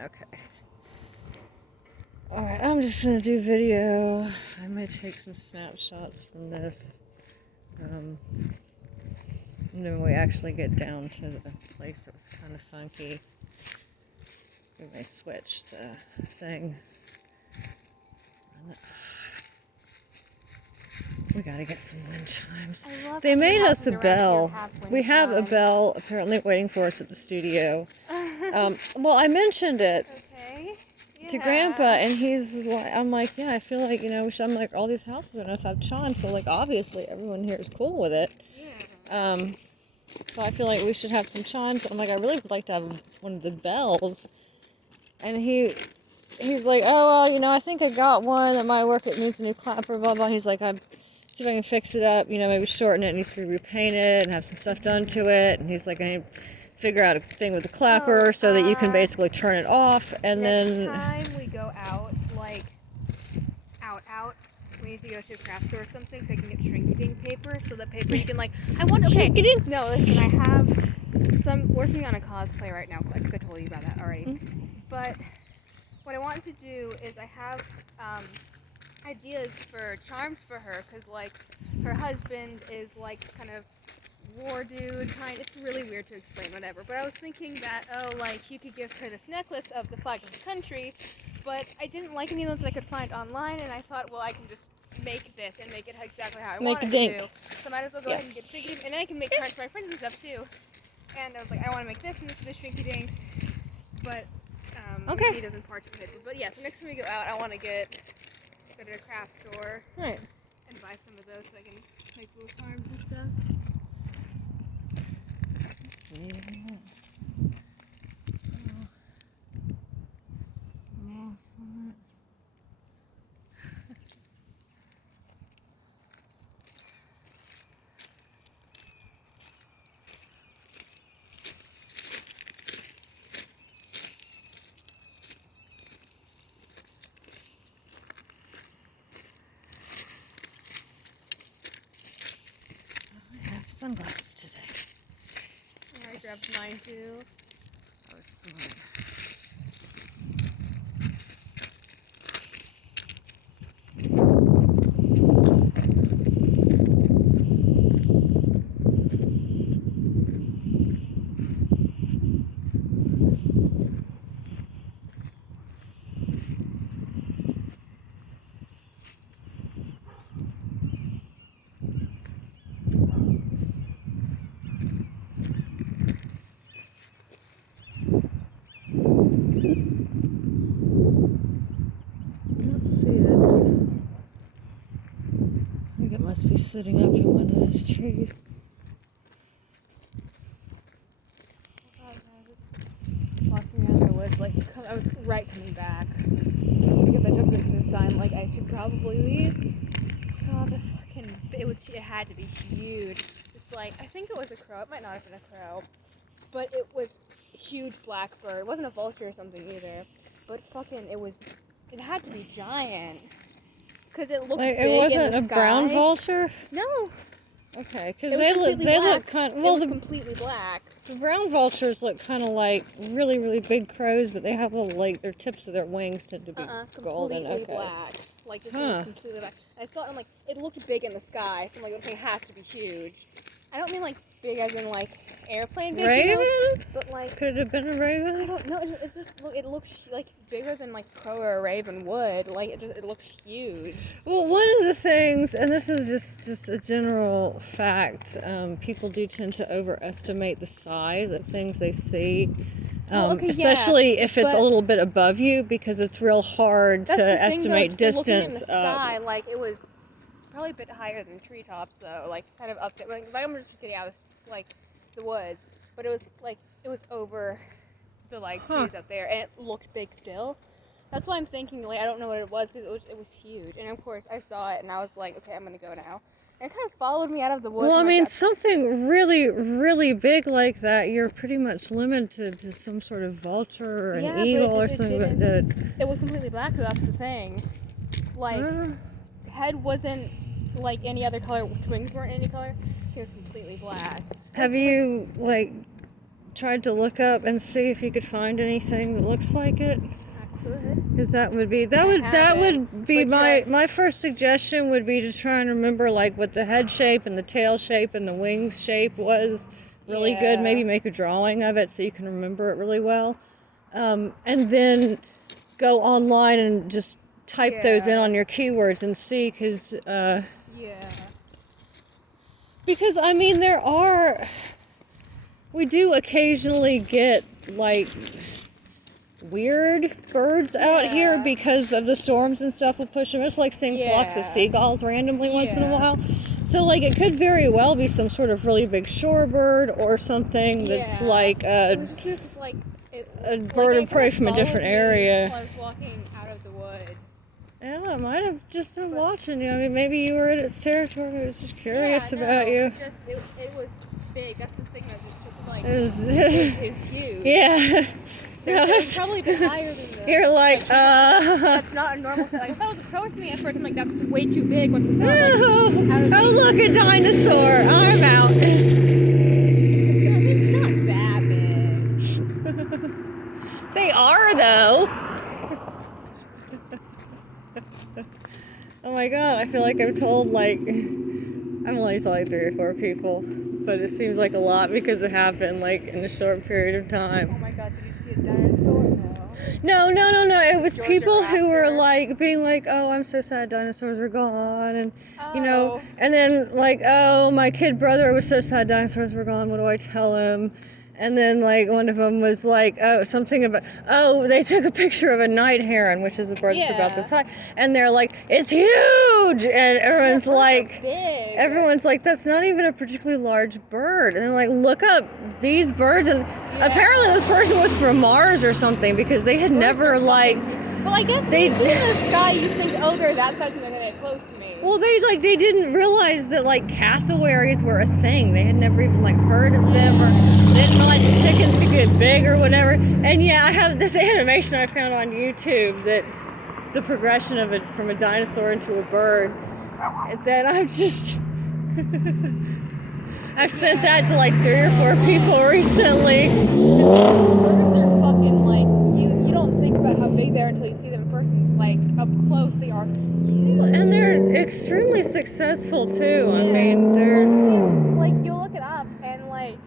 Okay. Alright, I'm just gonna do video. I may take some snapshots from this. And then we actually get down to the place that was kind of funky. We may switch the thing. We gotta get some wind chimes. They made us a bell. We have a bell apparently waiting for us at the studio. Well, I mentioned it to Grandpa, and he's like, I'm like, yeah, I feel like, I'm like, all these houses are supposed to have chimes, so like, obviously everyone here is cool with it. So I feel like we should have some chimes. I'm like, I really would like to have one of the bells. And he's like, oh, well, I think I got one at my work. It needs a new clapper, blah, blah. He's like, see if I can fix it up, maybe shorten it. It needs to be repainted and have some stuff done to it. And he's like, I need to figure out a thing with the clapper so that you can basically turn it off. And next time we go out, like, out, we need to go to a craft store or something so I can get shrinky-dink paper, so that paper you can, like, Shrinky-dink? No, listen, so I'm working on a cosplay right now, because I told you about that already. Mm-hmm. But what I want to do is I have ideas for charms for her, because, like, her husband is, like, kind of war dude kind. It's really weird to explain, whatever. But I was thinking that, you could give her this necklace of the flag of the country, but I didn't like any of those that I could find online, and I thought, well, I can just make this and make it exactly how I want it to. So I might as well go ahead and get shrinky, and then I can make charms for my friends and stuff too. And I was like, I want to make this, and this is the shrinky dinks, but he doesn't participate. But yeah, so next time we go out, I want to go to a craft store and buy some of those so I can make little charms and stuff. Let's see. Awesome. Sunglasses today. I grabbed mine too. That was smart. Must be sitting up in one of those trees. I was walking around the woods, I was coming back because I took this as a sign, I should probably leave. Saw the it had to be huge. It's I think it was a crow. It might not have been a crow, but it was a huge black bird. It wasn't a vulture or something either, but it had to be giant. Because it looked big it wasn't in the a sky. Brown vulture? No. Okay, because they look kind of... Well, it was completely black. The brown vultures look kind of like really, really big crows, but they have their tips of their wings tend to be golden. Completely black. This was completely black. And I saw it, and it looked big in the sky, so I'm okay, it has to be huge. I don't mean big as in airplane big. Raven? But could it have been a raven? I don't know. It looks bigger than crow or a raven would. It looks huge. Well, one of the things, and this is just a general fact, people do tend to overestimate the size of things they see. Especially if it's a little bit above you, because it's real hard to estimate distance. Looking in the sky, it was probably a bit higher than treetops, though, kind of up there. I'm just getting out of the woods, but it was over the trees up there, and it looked big still. That's why I'm thinking I don't know what it was, because it was huge, and of course I saw it and I was okay, I'm gonna go now. And it kind of followed me out of the woods. Well, something really, really big like that, you're pretty much limited to some sort of vulture or an eagle or something. It was completely black, though, that's the thing. Head wasn't any other color, wings weren't any color. It was completely black. Have you tried to look up and see if you could find anything that looks like it? I could. Because that would be my first suggestion would be to try and remember like what the head shape and the tail shape and the wings shape was really good. Maybe make a drawing of it so you can remember it really well, and then go online and just type those in on your keywords and see because I mean we do occasionally get like weird birds out here because of the storms and stuff will push them. It's like seeing flocks of seagulls randomly once in a while. So like it could very well be some sort of really big shorebird or something that's like it was just because, like, a bird of prey from a different area. I was walking out of the woods. Yeah, it might have just been watching you. I mean, maybe you were in its territory. I was just curious about you. It was big. That's the thing that just like it's huge. Yeah. It's probably a bit higher than this. You're like, That's not a normal size. Like, I thought it was a crow to me at first. I'm like, that's way too big. What the sound? Oh, look, a dinosaur. I'm out. It's not that big. They are, though. Oh my god, I feel like I've told, like, I've only told like 3 or 4 people, but it seems like a lot because it happened, like, in a short period of time. Oh my god, did you see a dinosaur? No. It was people who were, like, being like, oh, I'm so sad dinosaurs were gone, and, you know, and then, like, oh, my kid brother was so sad dinosaurs were gone, what do I tell him? And then, like, one of them was like, something about, they took a picture of a night heron, which is a bird that's about this high. And they're like, it's huge! And everyone's like, that's not even a particularly large bird. And they're like, look up these birds. And apparently this person was from Mars or something, because they had never, like... Well, I guess when you see in the sky, you think, they're that size and they're going to get close to me. Well, they didn't realize that, like, cassowaries were a thing. They had never even, like, heard of them, or they didn't realize that chickens could get big or whatever. And yeah, I have this animation I found on YouTube that's the progression of it from a dinosaur into a bird. And then I've sent that to, like, 3 or 4 people recently. Birds are fucking, like, you don't think about how big they are until you see them in person. Like, up close, they are huge. And they're extremely successful, too. I mean, they're... Like, you'll look it up, and, like,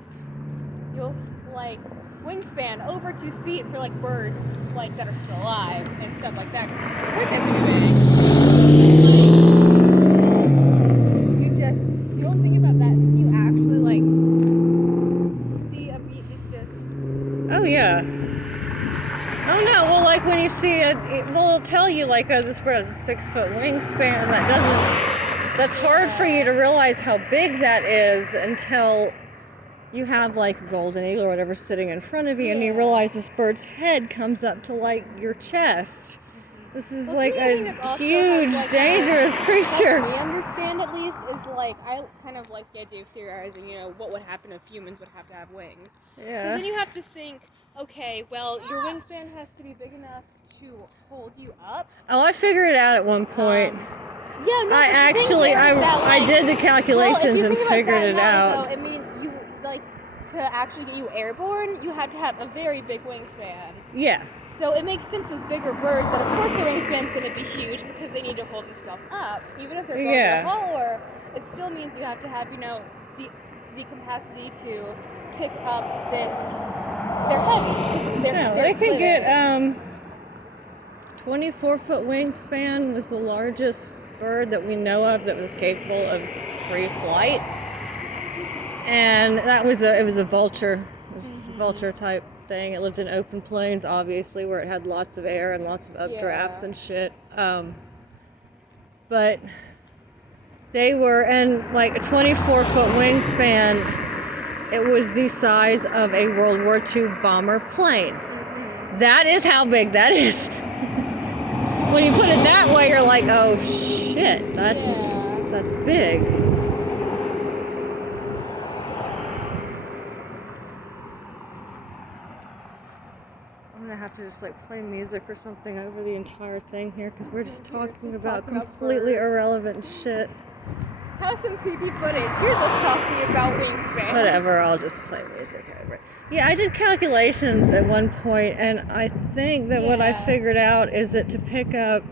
you'll, like, wingspan over 2 feet for, like, birds, like, that are still alive, and stuff like that. Because, of course, they have to be big. Like, you don't think about that. You actually, like, see a beat, it's just... Oh, yeah. Oh no, well, like when you see it, it'll tell you, like, this bird has a 6-foot wingspan. That's hard for you to realize how big that is until you have, like, a golden eagle or whatever sitting in front of you, and you realize this bird's head comes up to, like, your chest. This is like a huge, dangerous creature. What we understand, at least, is like, I kind of like the idea of theorizing, what would happen if humans would have to have wings. Yeah. So then you have to think, okay, well, your wingspan has to be big enough to hold you up. Oh, I figured it out at one point. I did the calculations and figured it out. Though, I mean, to actually get you airborne, you have to have a very big wingspan. Yeah. So it makes sense with bigger birds that, of course, their wingspan's going to be huge because they need to hold themselves up. Even if their bones are hollower, it still means you have to have, the capacity to pick up this. They're heavy. They can get 24-foot wingspan was the largest bird that we know of that was capable of free flight. And it was a vulture. It was a vulture type thing. It lived in open plains, obviously, where it had lots of air and lots of updrafts and shit. But they were, and like a 24-foot wingspan, it was the size of a World War II bomber plane. Mm-hmm. That is how big that is. When you put it that way, you're like, oh shit, that's big. I'm gonna have to just like play music or something over the entire thing here because we're just talking about completely irrelevant shit. have some creepy footage. Here's us talking about wingspan. Whatever, I'll just play music over it. Yeah, I did calculations at one point, and I think that what I figured out is that to pick up,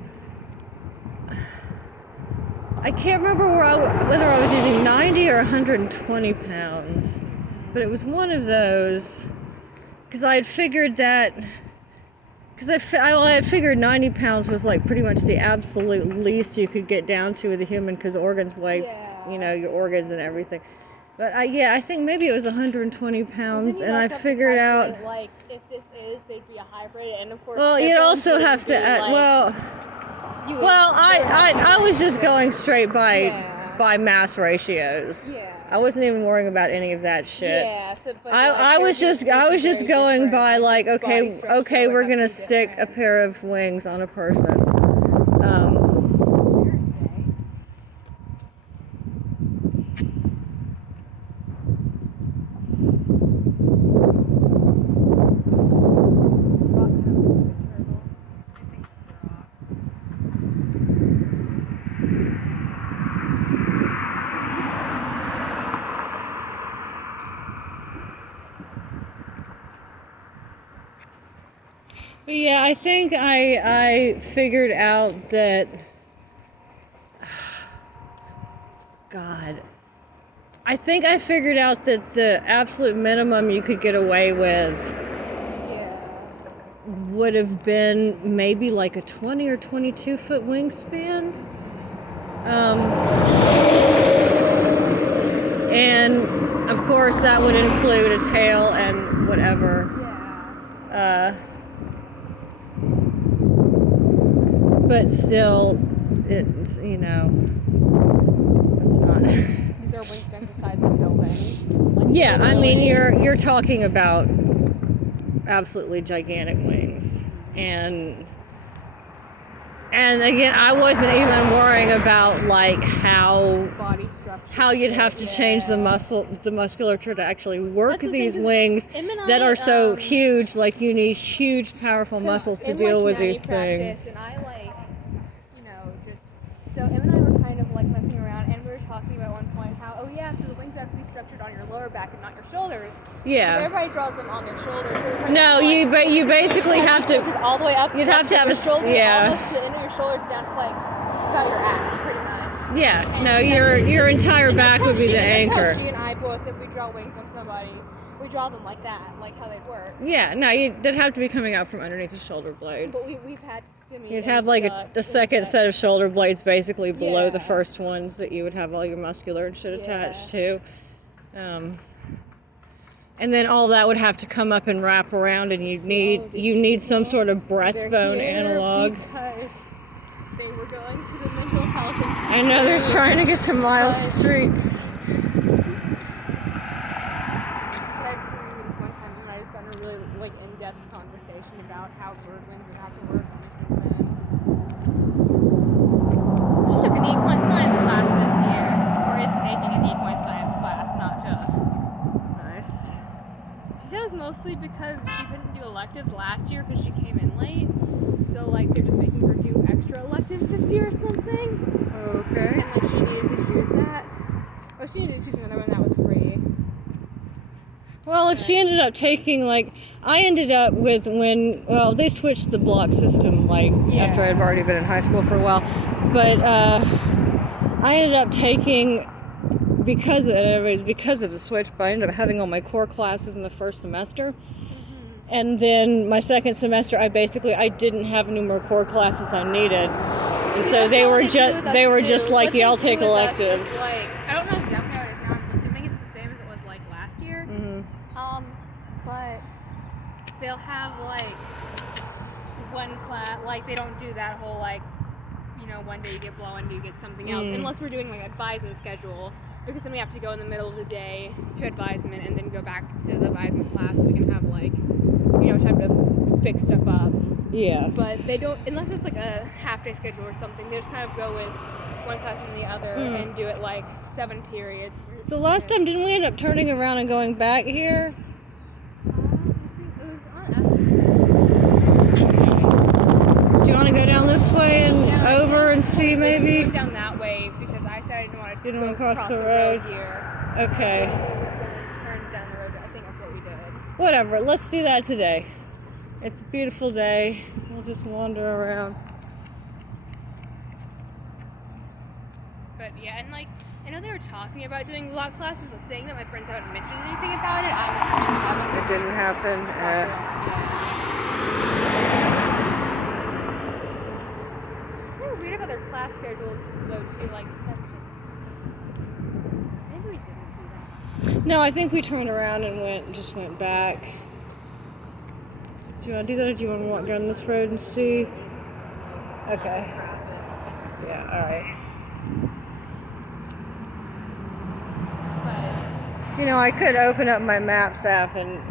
I can't remember whether I was using 90 or 120 pounds, but it was one of those, because I had figured that, because I had figured 90 pounds was like pretty much the absolute least you could get down to with a human, because organs weigh, your organs and everything. But I think maybe it was 120 pounds, and I figured out. Like, if this is, they'd be a hybrid, and of course. Well, you'd also have to add. I was just going straight by mass ratios. Yeah. I wasn't even worrying about any of that shit. Yeah. So, but I was just going by like, okay, we're gonna stick a pair of wings on a person. But yeah, I think I figured out that, God, I think I figured out that the absolute minimum you could get away with would have been maybe like a 20 or 22 foot wingspan. And of course that would include a tail and whatever. But still, it's, it's not. These are wingspans the size of buildings. Yeah, I mean, you're talking about absolutely gigantic wings, and again, I wasn't even worrying about like body structure, how you'd have to change the musculature to actually work these wings that are so huge. Like, you need huge, powerful muscles to deal with these things. And I so Em and I were kind of like messing around, and we were talking about at one point how, so the wings have to be structured on your lower back and not your shoulders. Yeah. So everybody draws them on their shoulders. No, you basically have to all the way up. You'd have to have almost the end of your shoulders down to like about your ass, pretty much. Yeah. No, your entire back would be the anchor. That's how she and I both, if we draw wings on somebody, we draw them like that, like how they'd work. Yeah. No, they'd have to be coming out from underneath the shoulder blades. But we've had. You'd have like a second set of shoulder blades basically below the first ones that you would have all your muscular and shit attached to. And then all that would have to come up and wrap around, and you need some sort of breastbone analog. Because they were going to the mental health institute. I know they're trying to get to Miles Street. But I just remember this one time when I just got in a really like in-depth conversation about how bird wings would have to work. She took an equine science class this year, or is taking an equine science class, not took. Nice. She said it was mostly because she couldn't do electives last year because she came in late. So like they're just making her do extra electives this year or something. Okay. And like she needed to choose that. Oh, she needed to choose another one that was free. Well, if she ended up taking, like, I ended up with they switched the block system, like, after I'd already been in high school for a while. But I ended up taking, because of the switch, but I ended up having all my core classes in the first semester. Mm-hmm. And then my second semester, I didn't have any more core classes I needed. And so they were just like, yeah, I'll take electives. Like, I don't know exactly how it is now. I'm assuming it's the same as it was like last year. Mm-hmm. But they'll have like one class, like they don't do that whole like, one day you get blow, one day you get something else, unless we're doing like advisement schedule, because then we have to go in the middle of the day to advisement and then go back to the advisement class so we can have like, time to fix stuff up. Yeah. But they don't, unless it's like a half day schedule or something, they just kind of go with one class and the other and do it like 7 periods. So last time, didn't we end up turning around and going back here? Do you want to go down this way and over and see maybe? Down that way because I said I didn't want to You don't go want to cross the road road? here. Okay. Turn down the road. I think that's what we did. Whatever. Let's do that today. It's a beautiful day. We'll just wander around. But yeah, and like, I know they were talking about doing vlog classes, but saying that my friends haven't mentioned anything about it, I'm assuming that It didn't happen. They were weird about their class schedule though too. Like that's just maybe we didn't do that. No, I think we turned around and just went back. Do you want to do that, or do you want to walk down this road and see? Okay. Yeah. All right. You know, I could open up my Maps app and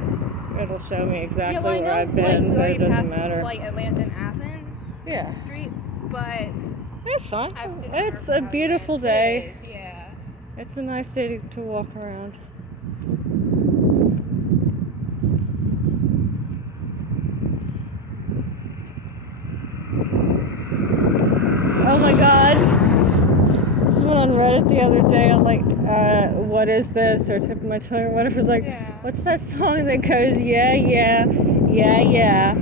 it'll show me exactly where I've been, but it doesn't matter. Like Atlanta and Athens Yeah. Street, but It's fine. I didn't It's a remember how beautiful it day. is, yeah. It's a nice day to walk around. Oh my god. Someone on Reddit the other day, I'm like, what is this? Or tip of my tongue or whatever. It was like, what's that song that goes, yeah, yeah, yeah, yeah,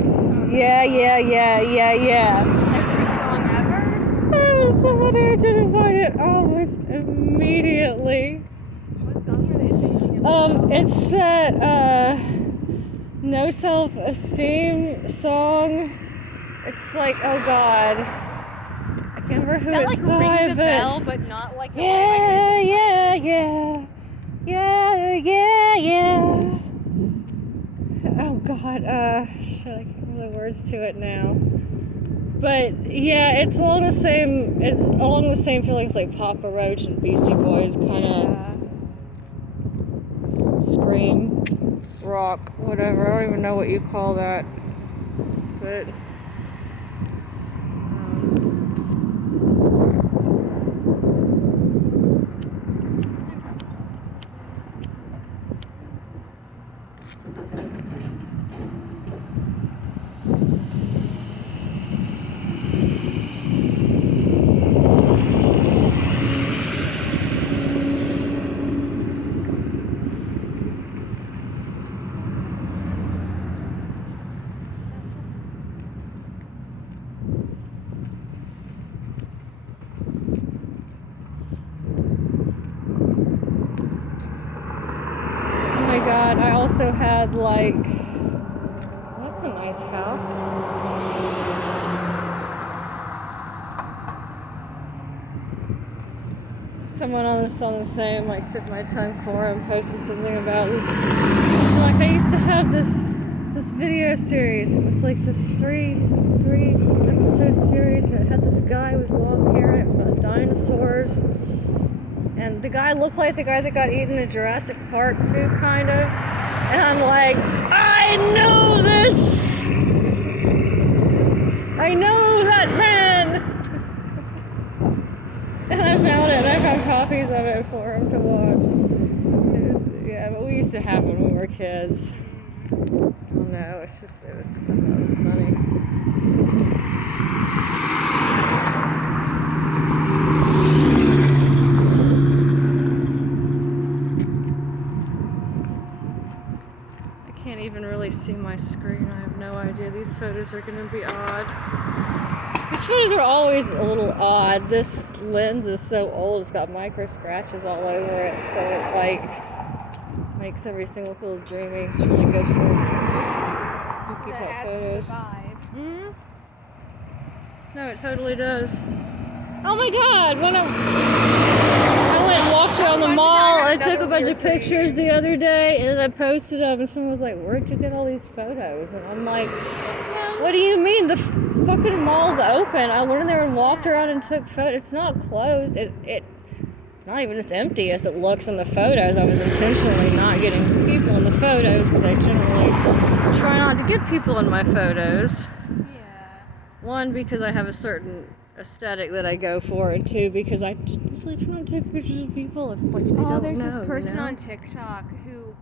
yeah, yeah, yeah, yeah, yeah. Every song ever? Oh, someone identified it almost immediately. What song were they thinking about? It's that, no self-esteem song. It's like, oh god. I can't remember who that it's like by, rings a but bell, but not like the yeah, yeah, yeah, yeah, yeah, yeah. Oh god, shit, I can't remember the words to it now. But yeah, it's along the same feelings like Papa Roach and Beastie Boys, kind of scream, rock, whatever. I don't even know what you call that, but. Oh my god, I also had like, that's a nice house. Someone on the same, like, took my tongue forum, posted something about this. Like, I used to have this video series. It was like this three episode series, and it had this guy with long hair, and it was about dinosaurs. And the guy looked like the guy that got eaten in Jurassic Park too, kind of. And I'm like, I know this! I know that man! And I found it, and I found copies of it for him to watch. Yeah, but we used to have when we were kids. I don't know, it was funny. I can't even really see my screen. I have no idea. These photos are going to be odd. These photos are always a little odd. This lens is so old, it's got micro scratches all over it, so it like makes everything look a little dreamy. It's really good for spooky type photos. No, it totally does. Oh my god, when I went and walked around the mall, I took a bunch of pictures the other day and I posted them, and someone was like, where'd you get all these photos? And I'm like, what do you mean? The fucking mall's open. I went in there and walked around and took photos. It's not closed. It's not even as empty as it looks in the photos. I was intentionally not getting people in the photos because I generally try not to get people in my photos. Yeah. One, because I have a certain aesthetic that I go for, and two, because I usually try not to take pictures of people if like they don't there's know, this person you know? on TikTok who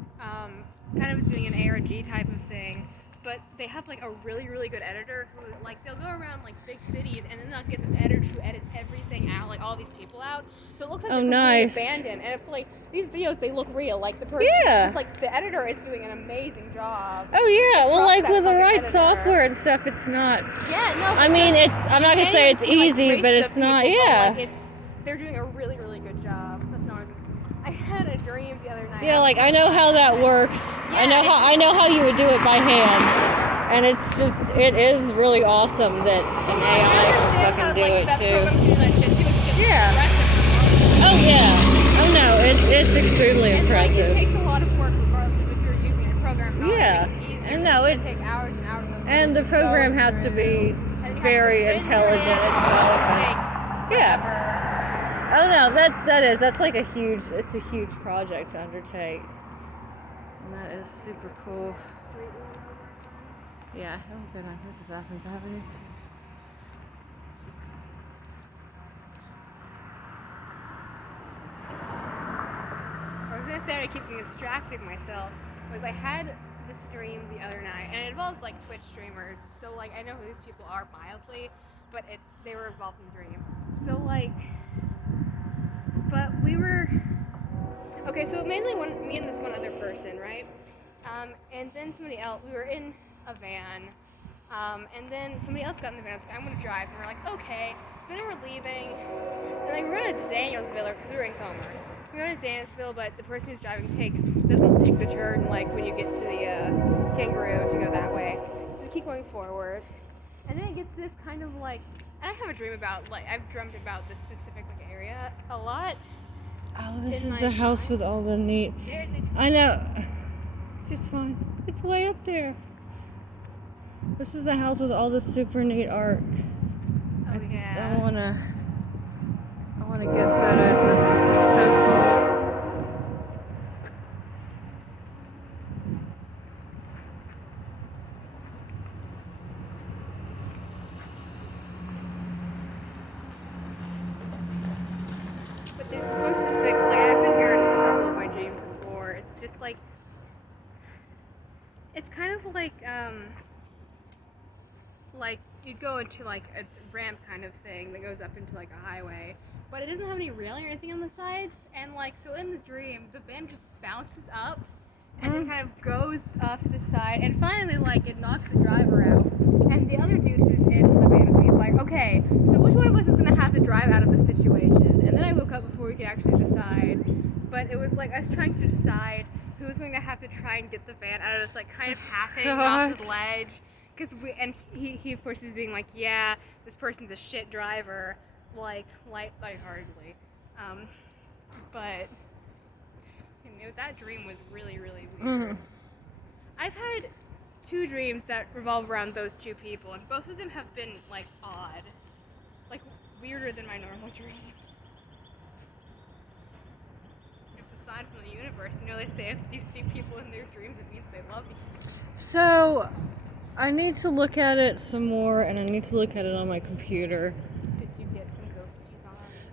kind of is doing an ARG type of thing, but they have like a really, really good editor who like they'll go around like big cities and then they'll get this editor to edit everything out, like all these people out. So it looks like they're completely abandoned. And if like these videos, they look real. Like the person, just like the editor is doing an amazing job. Oh yeah, well like with the right software and stuff, it's not. Yeah, no. I mean, it's. I'm not gonna say it's easy, but it's not. Yeah. Like, they're doing a really, really good job. That's not. I had a dream the other night. Yeah, like I know how that works. Yeah, I know how you would do it by hand, and it is really awesome that an AI can fucking do it too. Yeah. Oh yeah. Oh no, it's extremely impressive. It takes a lot of work regardless if you're using a program. Yeah. And no, it takes hours and hours. And the program has to be very intelligent itself. Yeah. Oh no, that's like it's a huge project to undertake. And that is super cool. Yeah, oh good, this is Athens Avenue. I was gonna say, to keep distracting myself, was I had this dream the other night, and it involves like Twitch streamers. So like I know who these people are mildly, but they were involved in the dream. So like. But we were okay. So mainly me and this one other person, right? And then somebody else. We were in a van, and then somebody else got in the van. I was like, I'm gonna drive, and we're like, okay. So then we're leaving, and like we're going to Danielsville because we were in Comer. We're going to Danielsville, but the person who's driving doesn't take the turn like when you get to the Kangaroo to go that way. So we keep going forward, and then it gets to this kind of like. I have a dream about, like, I've dreamt about this specific like area a lot. Oh, this is the house with all the neat. I know. It's just fine. It's way up there. This is the house with all the super neat art. Oh, I wanna get photos. This is so cool. There's this one specific, like I've been here in a couple of my dreams before. It's just like, it's kind of like you'd go into like a ramp kind of thing that goes up into like a highway, but it doesn't have any railing or anything on the sides. And like, so in this dream, the van just bounces up and then kind of goes off to the side, and finally like it knocks the driver out. And the other dude who's in the van with me is like, okay, so which one of us is gonna have to drive out of the situation? And then I woke up before we could actually decide. But it was like I was trying to decide who was going to have to try and get the van out of this like kind of half hanging off the ledge. He of course is being like, yeah, this person's a shit driver, like lightheartedly. But you know, that dream was really, really weird. Mm-hmm. I've had 2 dreams that revolve around those 2 people, and both of them have been like odd, like weirder than my normal dreams. It's a sign from the universe. You know, they say if you see people in their dreams, it means they love you. So, I need to look at it some more, and I need to look at it on my computer. Did you get some ghosties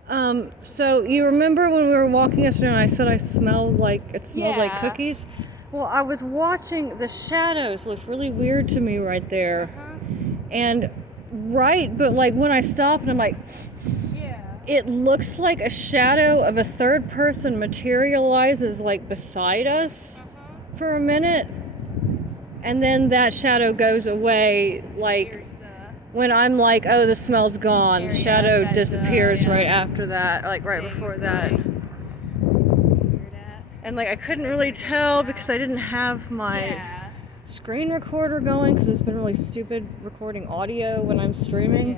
on? So you remember when we were walking yesterday and I said it smelled like cookies? Well, I was watching, the shadows looked really weird to me right there. And but like when I stopped and I'm like, it looks like a shadow of a third person materializes like beside us for a minute. And then that shadow goes away, like when I'm like, oh, the smell's gone. The shadow disappears right after that, like right before that. And like I couldn't really tell because I didn't have my screen recorder going because it's been really stupid recording audio when I'm streaming.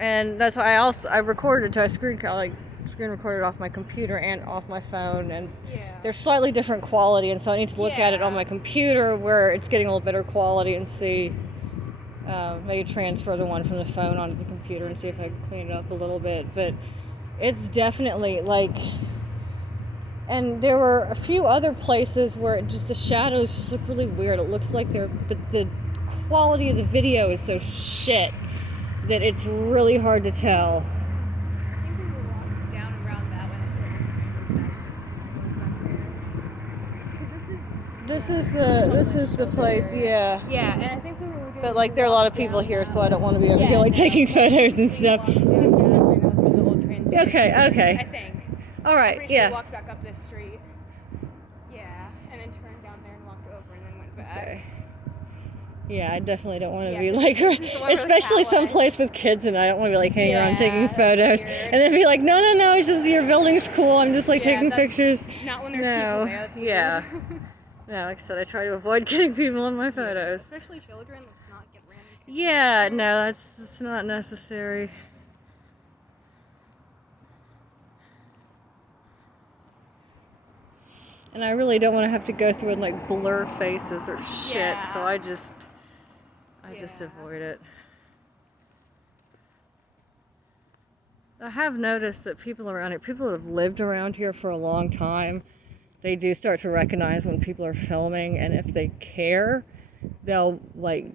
And that's why I recorded it to screen recorded off my computer and off my phone, and they're slightly different quality, and so I need to look at it on my computer where it's getting a little better quality and see maybe transfer the one from the phone onto the computer and see if I can clean it up a little bit. But it's definitely like, and there were a few other places where the shadows just look really weird. It looks like but the quality of the video is so shit that it's really hard to tell. This is the place, yeah. Yeah, and I think we were doing. But like there are a lot of people here, so I don't want to be over here like taking photos and stuff. Okay, okay. I think. All right, Pretty sure yeah. we walked back up this street. Yeah, and then turned down there and walked over and then went back. Okay. Yeah, I definitely don't want to Yeah, be this like, is the one where the especially cat was. someplace with kids, and I don't want to be like hanging around taking Yeah, that's photos, weird. and then be like, no, it's just your building's cool. I'm just like Yeah, taking that's pictures. Not when there's No, people there. That's weird. yeah. No, like I said, I try to avoid getting people in my photos. Especially children. Let's not get random kids. Yeah, no, that's not necessary. And I really don't want to have to go through and like blur faces or shit, Yeah. so I just Yeah. avoid it. I have noticed that people around here, people that have lived around here for a long time, they do start to recognize when people are filming, and if they care, they'll like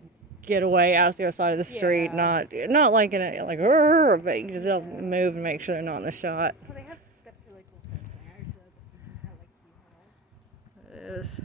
get away out the other side of the street, Yeah. not like in a like, "Rrr," but they'll move and make sure they're not in the shot. Well, they have that's really cool. I just realized that people have like keyholes. It is.